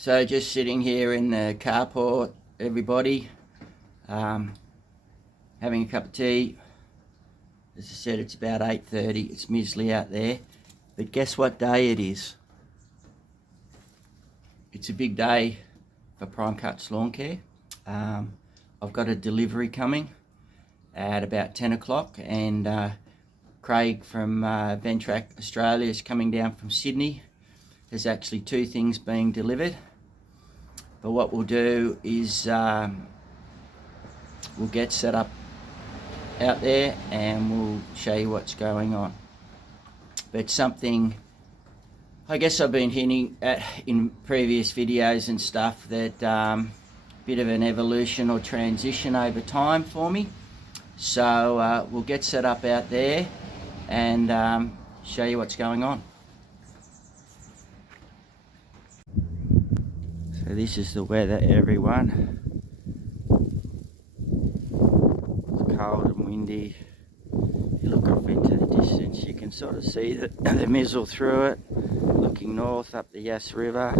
So just sitting here in the carport, everybody, having a cup of tea. As I said, it's about 8:30. It's miserly out there, but guess what day it is? It's a big day for Prime Cuts Lawn Care. I've got a delivery coming at about 10 o'clock, and Craig from Ventrac Australia is coming down from Sydney. There's actually two things being delivered, but what we'll do is we'll get set up out there and we'll show you what's going on. But something I guess I've been hinting at in previous videos and stuff, that bit of an evolution or transition over time for me. So we'll get set up out there and show you what's going on. So this is the weather, everyone. It's cold and windy. You look off into the distance, you can sort of see the mizzle through it, looking north up the Yass River,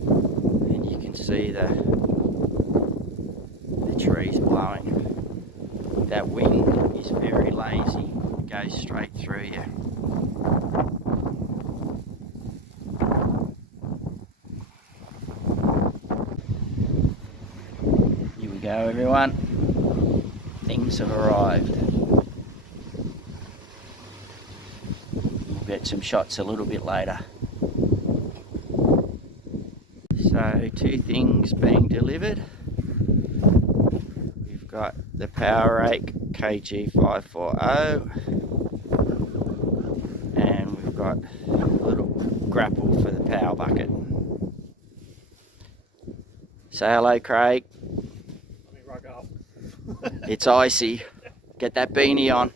and you can see the trees blowing. That wind is very lazy, it goes straight through you. Here we go, everyone. Things have arrived. We'll get some shots a little bit later. So two things being delivered. We've got the Power Rake KG540, and we've got a little grapple for the power bucket. Say hello, Craig. Let me rug up. It's icy. Get that beanie on.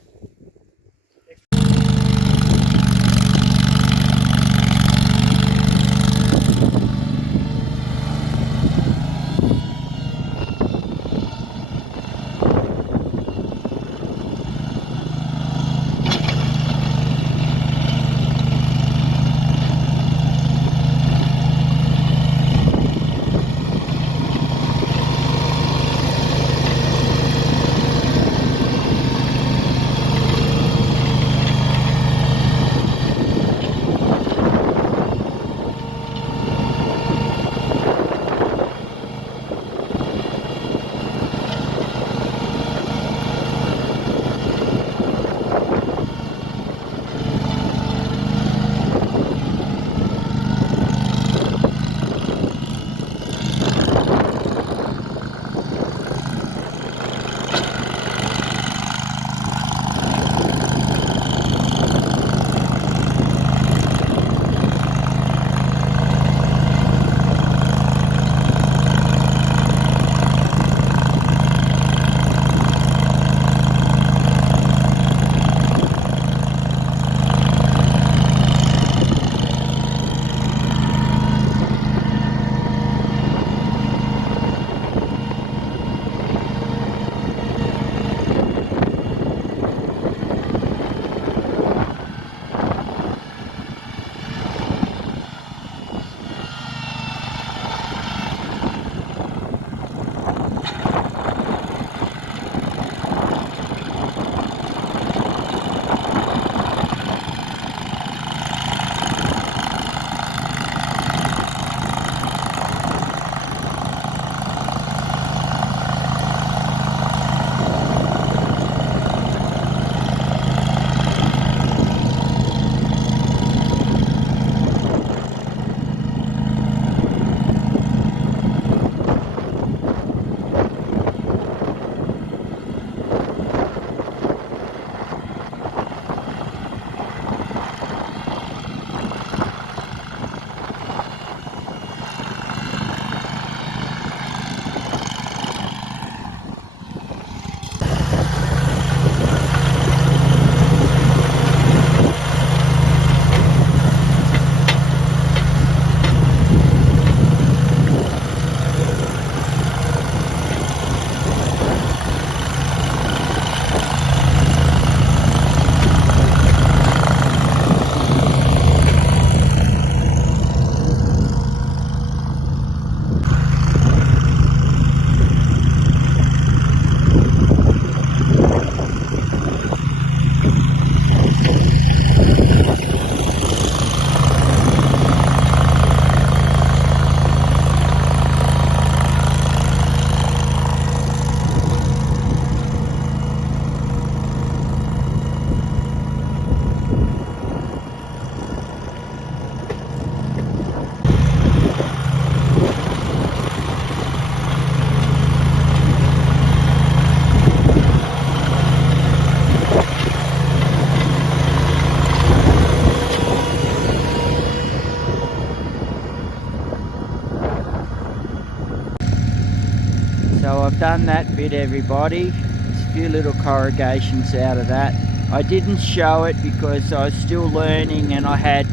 I've done that bit, everybody. There's a few little corrugations out of that. I didn't show it because I was still learning, and I had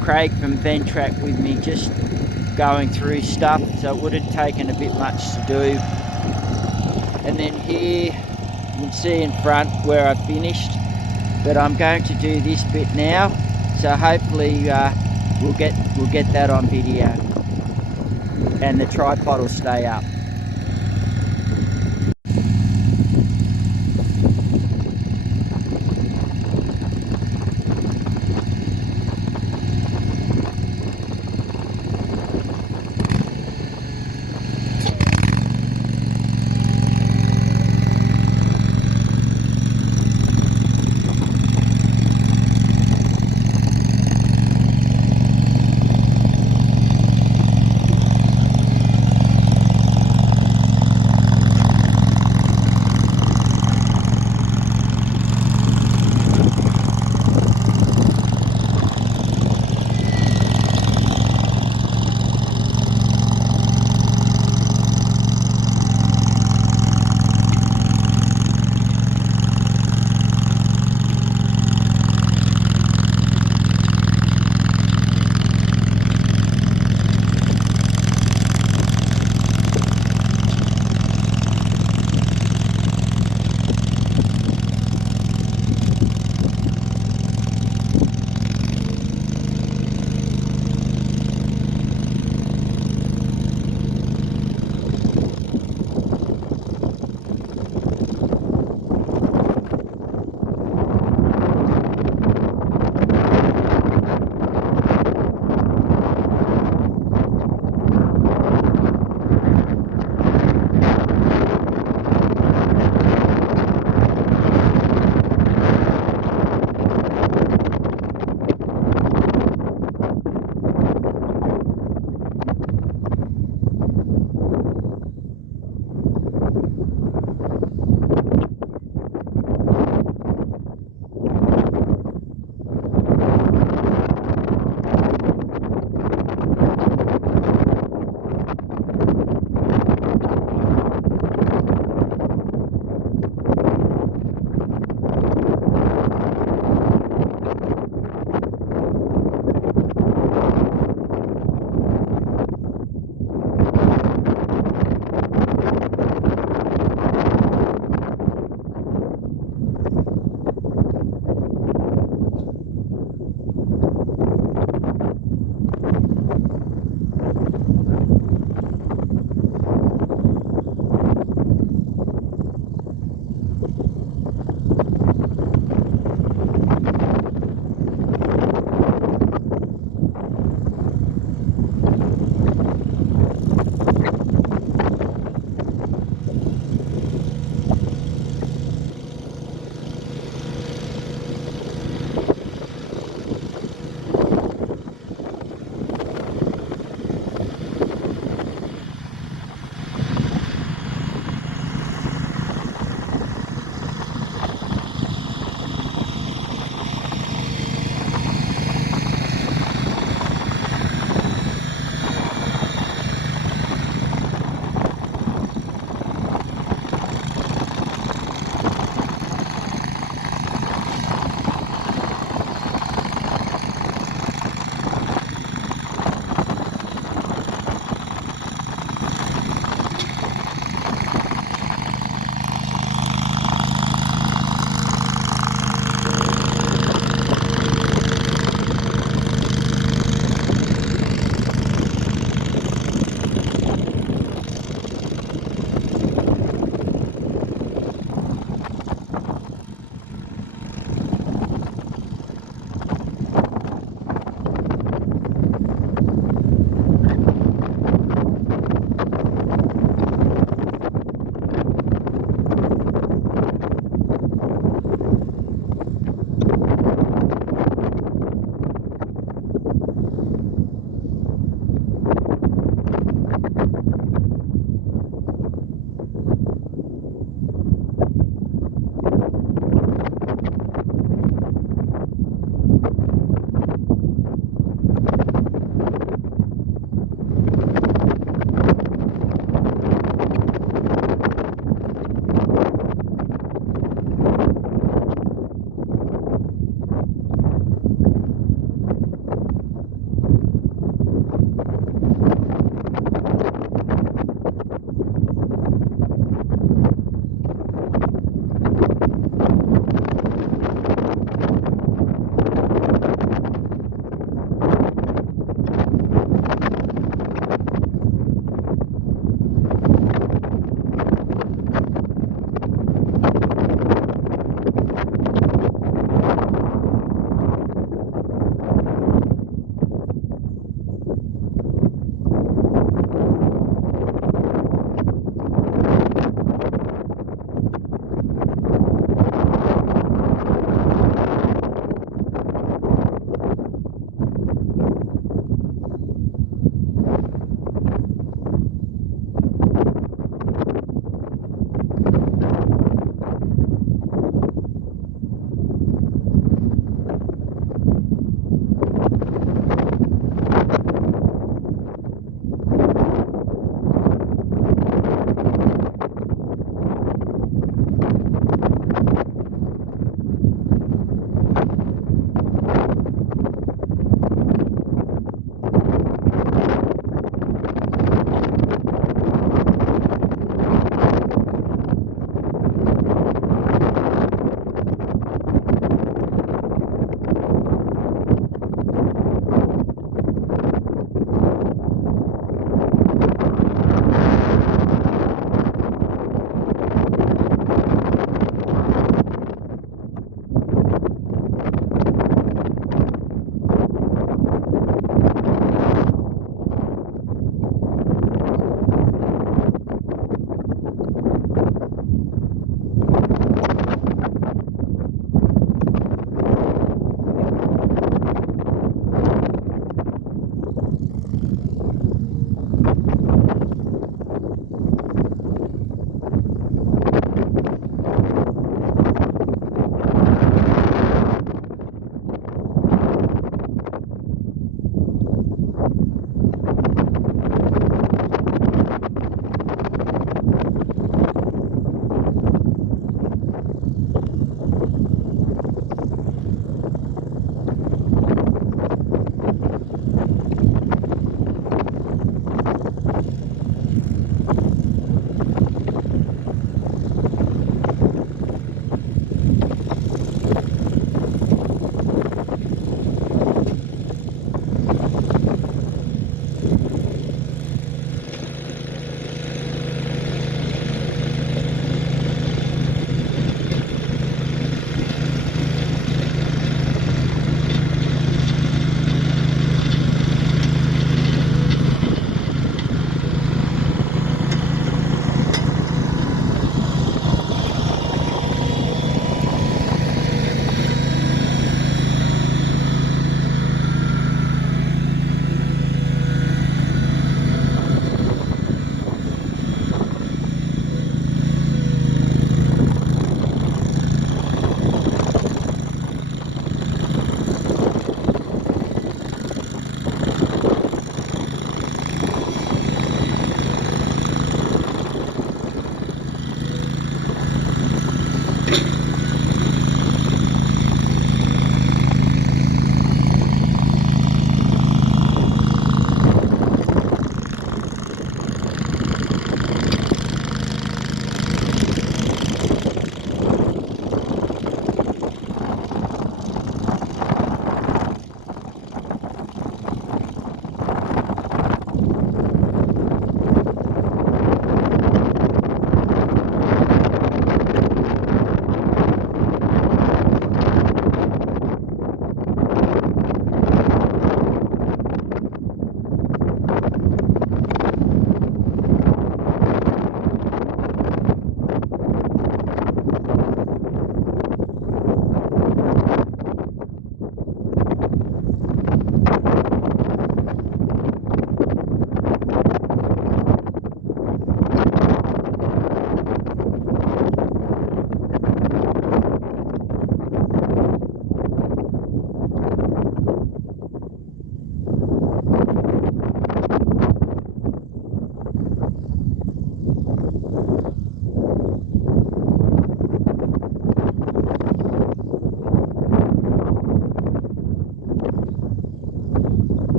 Craig from Ventrac with me just going through stuff, so it would have taken a bit much to do. And then here you can see in front where I finished, but I'm going to do this bit now, so hopefully we'll get that on video and the tripod will stay up.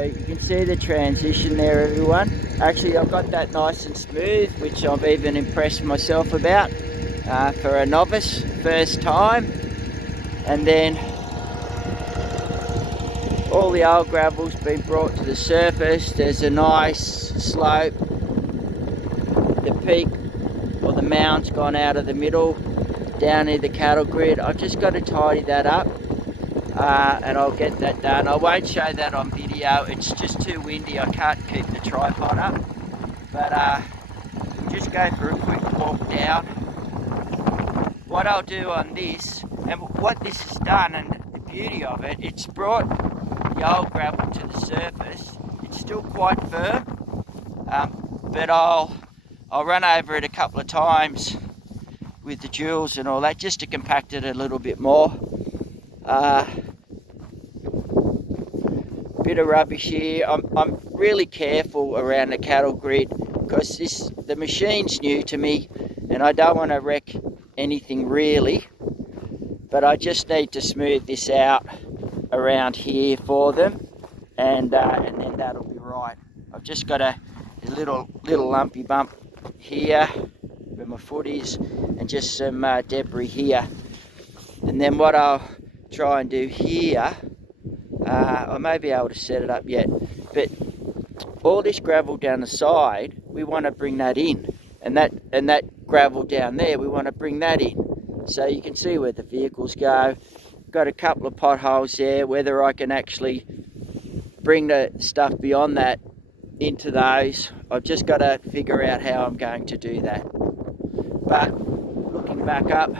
So you can see the transition there, everyone. Actually, I've got that nice and smooth, which I've even impressed myself about for a novice, first time. And then all the old gravel's been brought to the surface. There's a nice slope. The peak or the mound's gone out of the middle, down near the cattle grid. I've just got to tidy that up. And I'll get that done. I won't show that on video, it's just too windy, I can't keep the tripod up. But we'll just go for a quick walk down. What I'll do on this, and what this has done, and the beauty of it, it's brought the old gravel to the surface. It's still quite firm, but I'll run over it a couple of times with the jewels and all that, just to compact it a little bit more. Bit of rubbish here. I'm really careful around the cattle grid because the machine's new to me and I don't want to wreck anything really, but I just need to smooth this out around here for them, and then that'll be right. I've just got a little lumpy bump here where my foot is, and just some debris here. And then what I'll try and do here, I may be able to set it up yet, but all this gravel down the side, we want to bring that in, and that gravel down there, we want to bring that in, so you can see where the vehicles go. Got a couple of potholes there. Whether I can actually bring the stuff beyond that into those, I've just got to figure out how I'm going to do that. But looking back up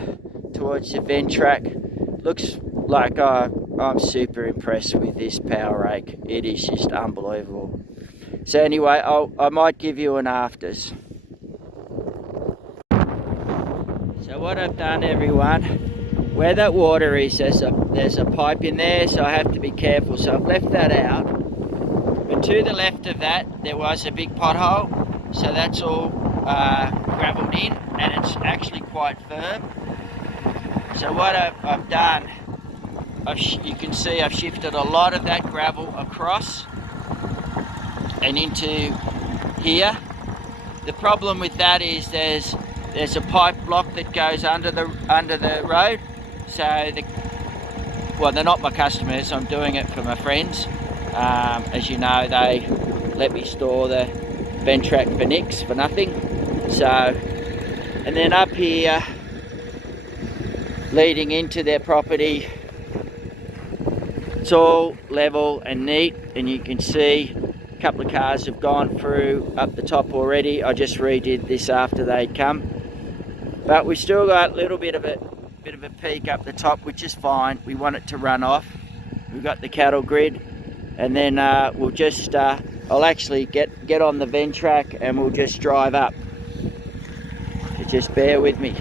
towards the Ventrac, looks like I'm super impressed with this power rake. It is just unbelievable. So anyway, I might give you an afters. So what I've done, everyone, where that water is, there's a pipe in there, so I have to be careful. So I've left that out. But to the left of that, there was a big pothole, so that's all gravelled in, and it's actually quite firm. So what I've done, you can see I've shifted a lot of that gravel across and into here. The problem with that is there's a pipe block that goes under the road. So they're not my customers, I'm doing it for my friends. As you know, they let me store the Ventrac for nicks for nothing. So, and then up here, leading into their property, it's all level and neat, and you can see a couple of cars have gone through up the top already. I just redid this after they'd come, but we've still got a little bit of a peak up the top, which is fine. We want it to run off. We've got the cattle grid, and then we'll just I'll actually get on the Ventrac and we'll just drive up. So just bear with me.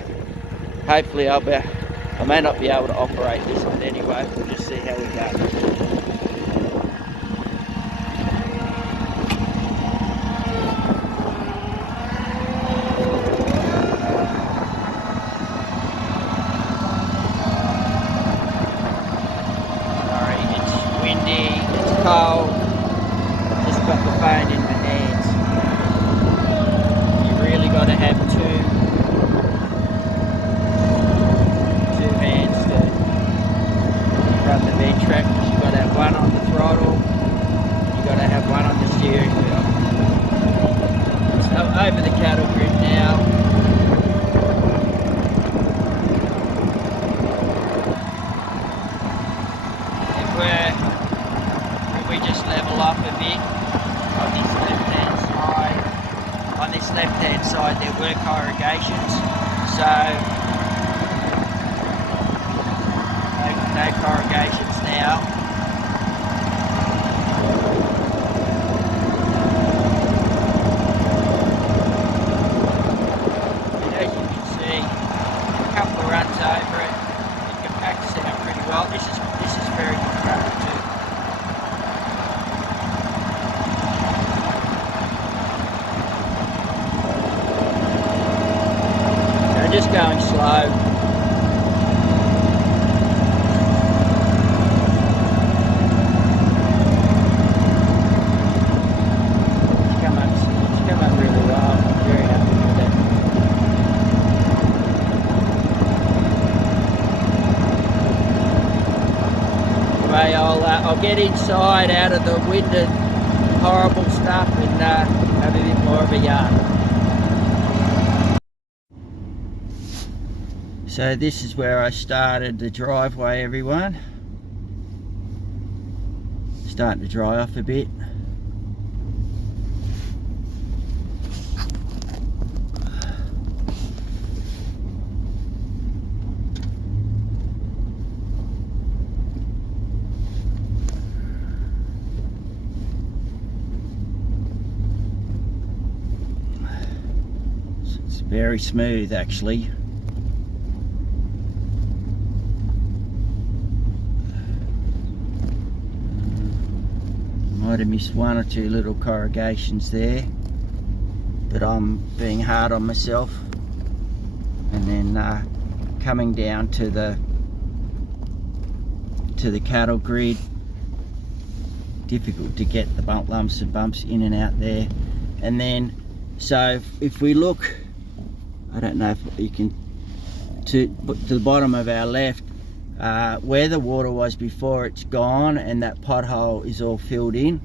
Hopefully I may not be able to operate this, but anyway, we'll just see how we go. Cold. I've just got the phone in my hands. You really got to have two hands to run the Ventrac, because you've got to have one on the throttle, you've got to have one on the steering wheel. So over the cattle grid now. We just level up a bit on this left-hand side. On this left-hand side there were corrugations, so no corrugations now. And as you can see, a couple of runs over it, it compacts it out pretty well. This is very good gravel too. Just going slow. I'll get inside out of the wind and horrible stuff and have a bit more of a yarn. So this is where I started the driveway, everyone. Starting to dry off a bit. It's very smooth actually. Might have missed one or two little corrugations there, but I'm being hard on myself. And then coming down to the cattle grid, difficult to get the lumps and bumps in and out there. And then so if we look, I don't know if you can, to the bottom of our left, where the water was before, it's gone and that pothole is all filled in.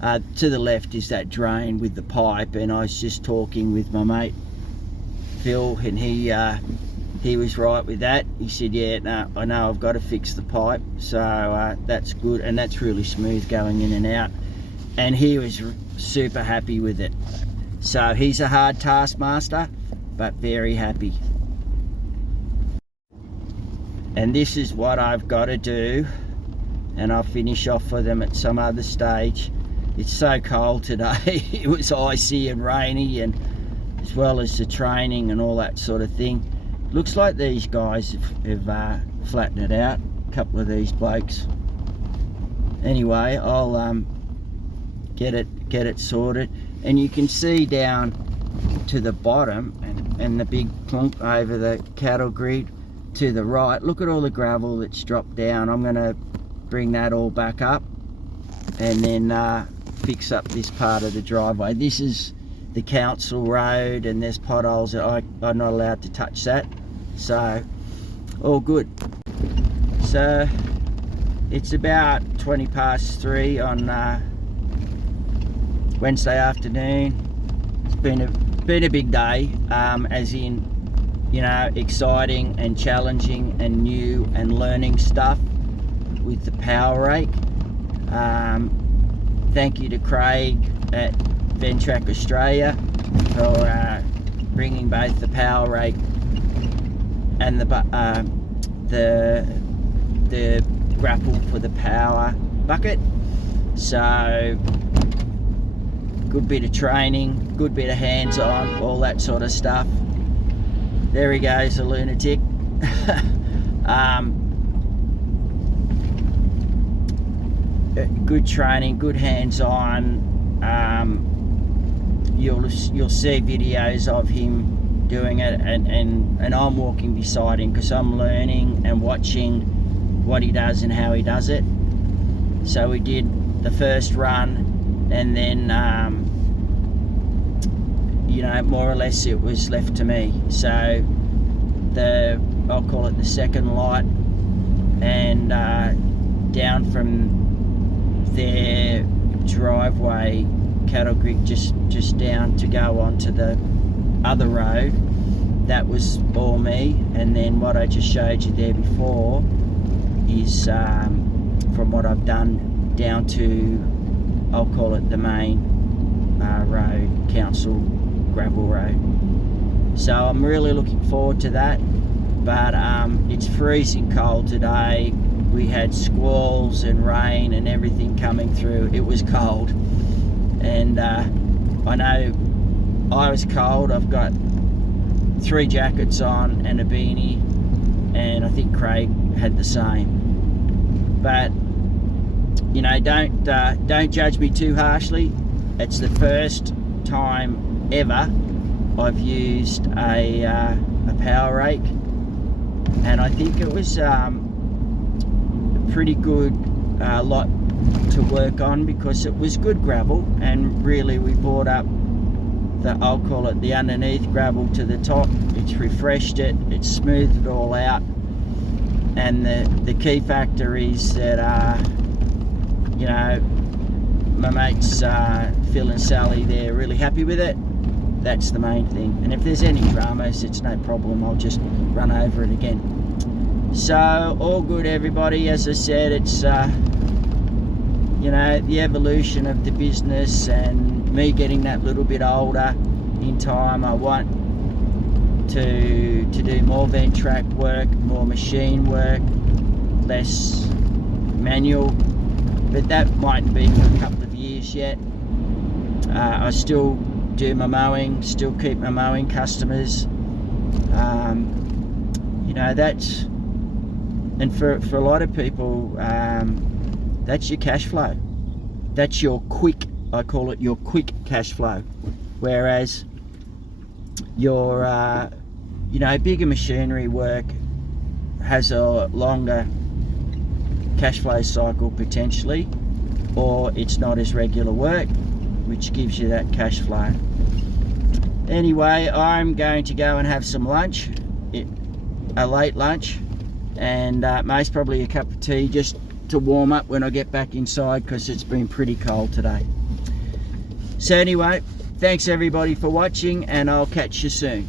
To the left is that drain with the pipe, and I was just talking with my mate Phil, and he was right with that. He said, yeah, no, I know I've got to fix the pipe. So that's good, and that's really smooth going in and out, and he was super happy with it. So he's a hard taskmaster, but very happy. And this is what I've got to do, and I'll finish off for them at some other stage. It's so cold today. It was icy and rainy, and as well as the training and all that sort of thing. Looks like these guys have flattened it out, a couple of these blokes. Anyway, I'll get it sorted, and you can see down to the bottom and the big plonk over the cattle grid to the right. Look at all the gravel that's dropped down. I'm going to bring that all back up and then fix up this part of the driveway. This is the council road, and there's potholes that I'm not allowed to touch that, so all good. So it's about 20 past 3 on Wednesday afternoon. It's been a big day, as in, you know, exciting and challenging and new and learning stuff with the power rake. Thank you to Craig at Ventrac Australia for bringing both the power rake and the grapple for the power bucket. So good bit of training, good bit of hands-on, all that sort of stuff. There he goes, the lunatic. Good training, good hands-on. You'll see videos of him doing it, and I'm walking beside him because I'm learning and watching what he does and how he does it. So we did the first run, and then you know, more or less it was left to me. So I'll call it the second light, and down from their driveway cattle grid just down to go onto the other road, that was all me. And then what I just showed you there before is from what I've done down to, I'll call it the main road, council gravel road. So I'm really looking forward to that, but it's freezing cold today. We had squalls and rain and everything coming through. It was cold, and I know I was cold. I've got 3 jackets on and a beanie, and I think Craig had the same. But you know, don't judge me too harshly. It's the first time ever I've used a power rake, and I think it was pretty good lot to work on, because it was good gravel, and really we brought up the, I'll call it the underneath gravel to the top. It's refreshed it, it's smoothed it all out, and the key factor is that you know, my mates Phil and Sally, they're really happy with it. That's the main thing. And if there's any dramas, it's no problem. I'll just run over it again. So all good, everybody. As I said, it's you know, the evolution of the business and me getting that little bit older in time. I want to do more Ventrac work, more machine work, less manual, but that mightn't be for a couple of years yet. I still do my mowing, still keep my mowing customers. You know, that's, and for a lot of people, that's your cash flow. That's your quick, I call it your quick cash flow. Whereas your you know, bigger machinery work has a longer cash flow cycle potentially, or it's not as regular work, which gives you that cash flow. Anyway, I'm going to go and have some lunch, a late lunch, and most probably a cup of tea just to warm up when I get back inside, because it's been pretty cold today. So anyway, thanks everybody for watching, and I'll catch you soon.